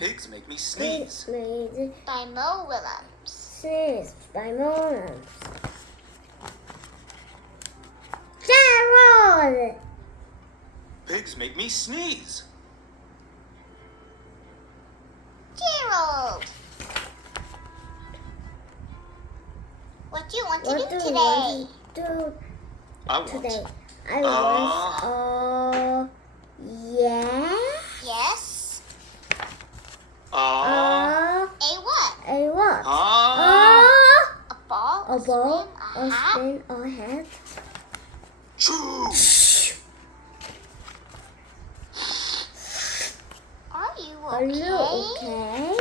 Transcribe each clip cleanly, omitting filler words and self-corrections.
Pigs make me sneeze. By Mo Willems. Sneeze by Willems. Gerald! Pigs make me sneeze. Gerald! What do you want to What do do you today? want to do I want. today? I want, yeah? Yes? Ah. A what? A what? Ah. A ball? A ball, Swim, a hat? spin, a hat. Choo. Are you Are okay? you okay?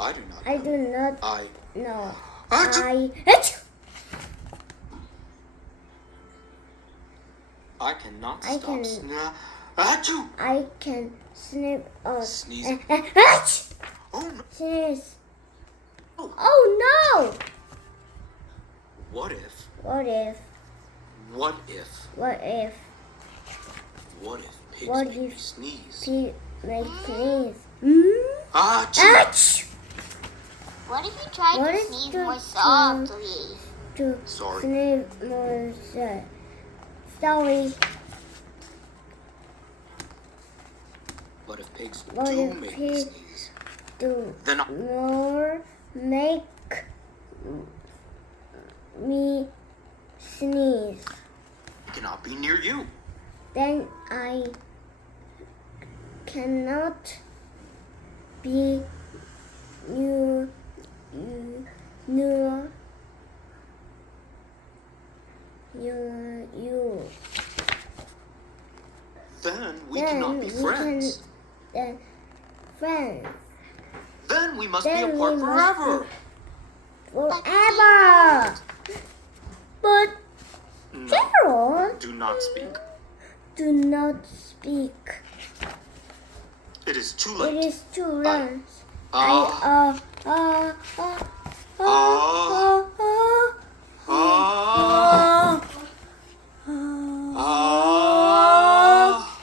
I do not. I know. do not I. know. Achoo. I cannot I stop. can- Achoo. I can snip a Sneezing. Oh no. Sneeze. Oh. Oh no! What if? What if? What if? What if What if pigs What make me if- sneeze? pig makes sneeze? Achoo. Ach! What if you try What to is sneeze the more softly? To Sorry. sneeze more. Sorry. What if pigs What do if make me pigs- sneeze? Do Then I- more make me sneeze. cannot be near you. Then I cannot be near you. Then we Then cannot be we friends. Friends Then we must Then be apart we must forever. forever. But No, Gerald, do not speak. do not speak. It is too It late. is too late. Ah. Ah. Ah. Ah.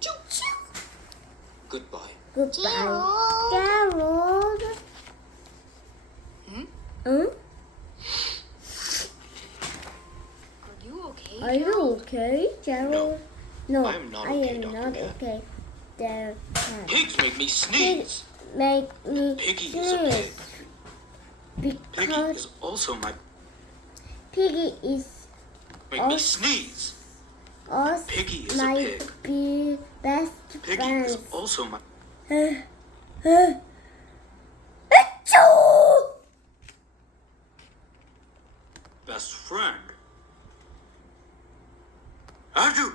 Choo choo. Goodbye. Goodbye, Gerald. Gerald. Hmm? Hmm? Are you okay? Are you okay, Gerald? No, I am not I okay, am Dr. not Cat. okay. There, Pigs make me sneeze. make me Piggy is a pig. sneeze Piggy because is also my. Piggy is Make me Us. sneeze. us Piggy is a my pig. best Piggy friends. is also my. Achoo! Best friend. Achoo!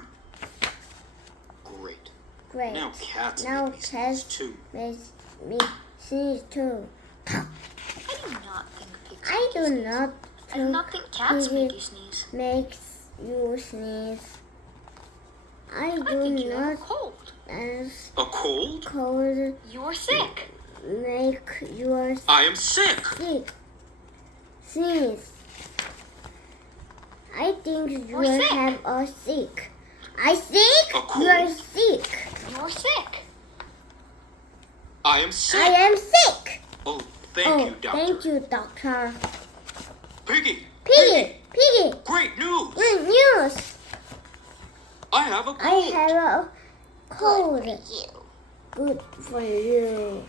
Great. Great. Now cats Now make me sneeze cats too. makes me sneeze too. I do not think pigs I make you do sneeze. not I do not think cats Piggy make you sneeze. makes you sneeze. I I do think you have a not cold. as A cold? cold You're sick. make your I am sick. sick. Sneeze. I think you You're sick. have a sick. I sick? A cold? You're sick. You're sick. I am sick. I am sick. Oh, thank you, doctor. Thank you, doctor. Piggy. Piggy, Piggy, Great news. great news. I have a cold. I have a cold. Good for you. Good for you.